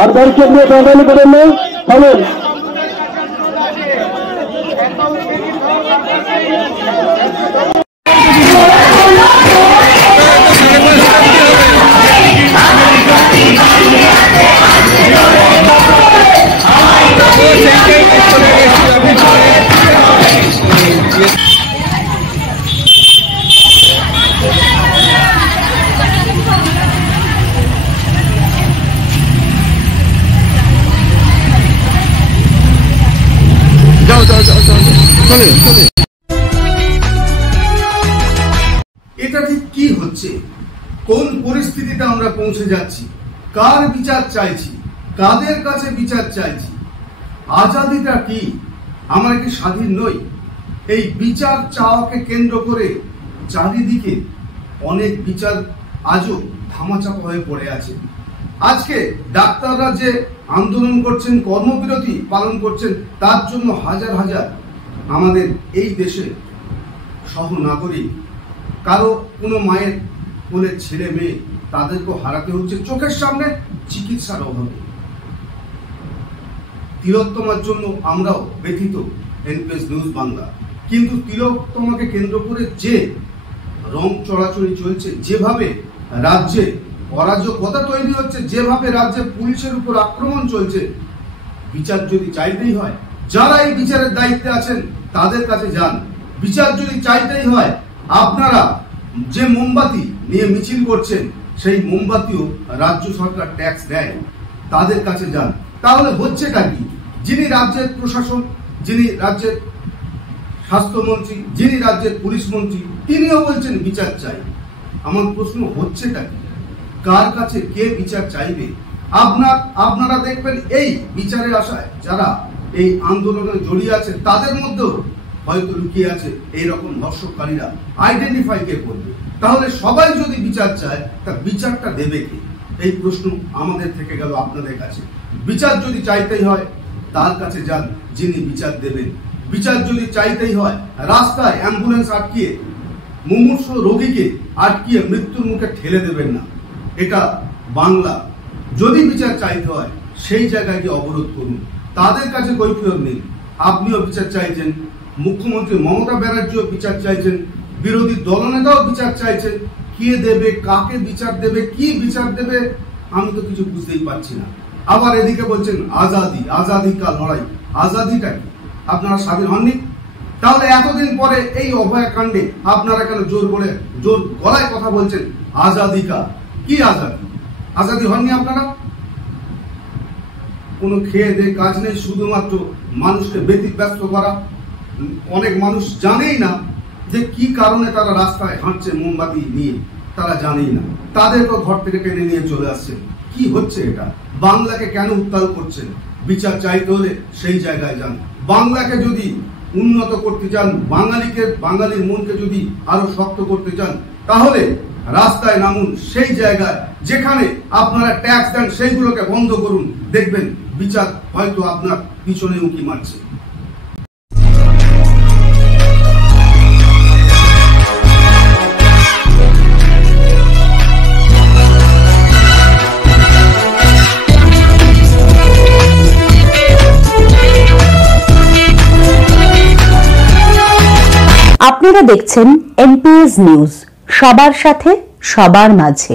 আর দর্শক নিয়ে টানাটানি করেন না, থামেন। এটা ঠিক কি হচ্ছে? কোন পরিস্থিতিতে আমরা পৌঁছে যাচ্ছি? কার বিচার চাইছি? কাদের কাছে বিচার চাইছি? আজাদিটা কি? আমরা কি স্বাধীন নই? এই বিচার চাওয়াকে কেন্দ্র করে চারিদিকে অনেক বিচার আজও ধামাচাপা হয়ে পড়ে আছে। আজকে ডাক্তাররা যে আন্দোলন করছেন, কর্মবিরতি পালন করছেন, তার জন্য হাজার হাজার আমাদের এই দেশে সহনাগরিক, কারো কোনো মায়ের কোলের ছেলে মেয়ে, তাদেরকেও হারাতে হচ্ছে চোখের সামনে চিকিৎসার অভাবে। তিলোত্তমার জন্য আমরাও ব্যথিত, এনপিএস নিউজ বাংলা। কিন্তু তিলোত্তমাকে কেন্দ্র করে যে রং চড়াচড়ি চলছে, যেভাবে রাজ্যে অরাজকতা তৈরি হচ্ছে, যেভাবে রাজ্যে পুলিশের উপর আক্রমণ চলছে, বিচার যদি চাইতেই হয়, যারা এই বিচারের দায়িত্বে আছেন তাদের কাছে যান। বিচার যদি চাইতেই হয়, আপনারা যে মোমবাতি নিয়ে মিছিল করছেন, সেই মোমবাতিও রাজ্য সরকার ট্যাক্স দেয়, তাদের কাছে যান। তাহলে হচ্ছেটা কি? যিনি রাজ্যের প্রশাসন, যিনি রাজ্যের স্বাস্থ্যমন্ত্রী, যিনি রাজ্যের পুলিশ মন্ত্রী, তিনিও বলছেন বিচার চাই। আমার প্রশ্ন হচ্ছেটা কি? কার কাছে কে বিচার চাইবে? আপনারা দেখবেন এই বিচারের আশায় যারা এই আন্দোলনে জড়িয়ে আছে, তাদের মধ্যেও হয়তো লুকিয়ে আছে এইরকম ধর্ষককারীরা। আইডেন্টিফাই কে করবে? তাহলে সবাই যদি বিচার চায়, তা বিচারটা দেবে কে? এই প্রশ্ন আমাদের থেকে গেল আপনাদের কাছে। বিচার যদি চাইতেই হয়, তার কাছে যান যিনি বিচার দেবেন। বিচার যদি চাইতেই হয়, রাস্তায় অ্যাম্বুলেন্স আটকিয়ে, মুমূর্ষু রোগীকে আটকিয়ে মৃত্যুর মুখে ঠেলে দেবেন না। এটা বাংলা। যদি বিচার চাইতে হয়, সেই জায়গায় গিয়ে অবরোধ করুন, তাদের কাছে কৈফিয়ত নিন। আপনিও বিচার চাইছেন, মুখ্যমন্ত্রী মমতা ব্যানার্জিও বিচার চাইছেন, বিরোধী দলনেতাও বিচার চাইছেন। কে দেবে? কাকে বিচার দেবে? কি বিচার দেবে? আমি তো কিছু বুঝতেই পারছি না। আবার এদিকে বলছেন আজাদি, আজাদি কা লড়াই। আজাদিটা কি? আপনারা স্বাধীন হননি? তাহলে এতদিন পরে এই অভয়াকাণ্ডে আপনারা কেন জোর গলায় কথা বলছেন আজাদি কা? কি আজাদি? আজাদি হননি আপনারা? কোনো খেয়ে দিয়ে কাজ নেই, শুধুমাত্র মানুষকে ব্যতিব্যস্ত করা। অনেক মানুষ জানেই না যে কি কারণে তারা রাস্তায় হাঁটছে মোমবাতি নিয়ে, তারা জানেই না। তাদেরকেও ঘর থেকে টেনে নিয়ে চলে আসছে। কি হচ্ছে এটা? বাংলাকে কেন উত্তাল করছেন? বিচার চাইতে হলে সেই জায়গায় যান। বাংলাকে যদি উন্নত করতে চান, বাঙালির মনকে যদি আরো শক্ত করতে চান, তাহলে রাস্তায় নামুন। সেই জায়গায় যেখানে আপনারা ট্যাক্স দেন, সেইগুলোকে বন্ধ করুন। দেখবেন বিচার হয়তো আপনার পিছনে উঁকি মারছে। আপনারা দেখছেন এনপিএস নিউজ, সবার সাথে সবার মাঝে।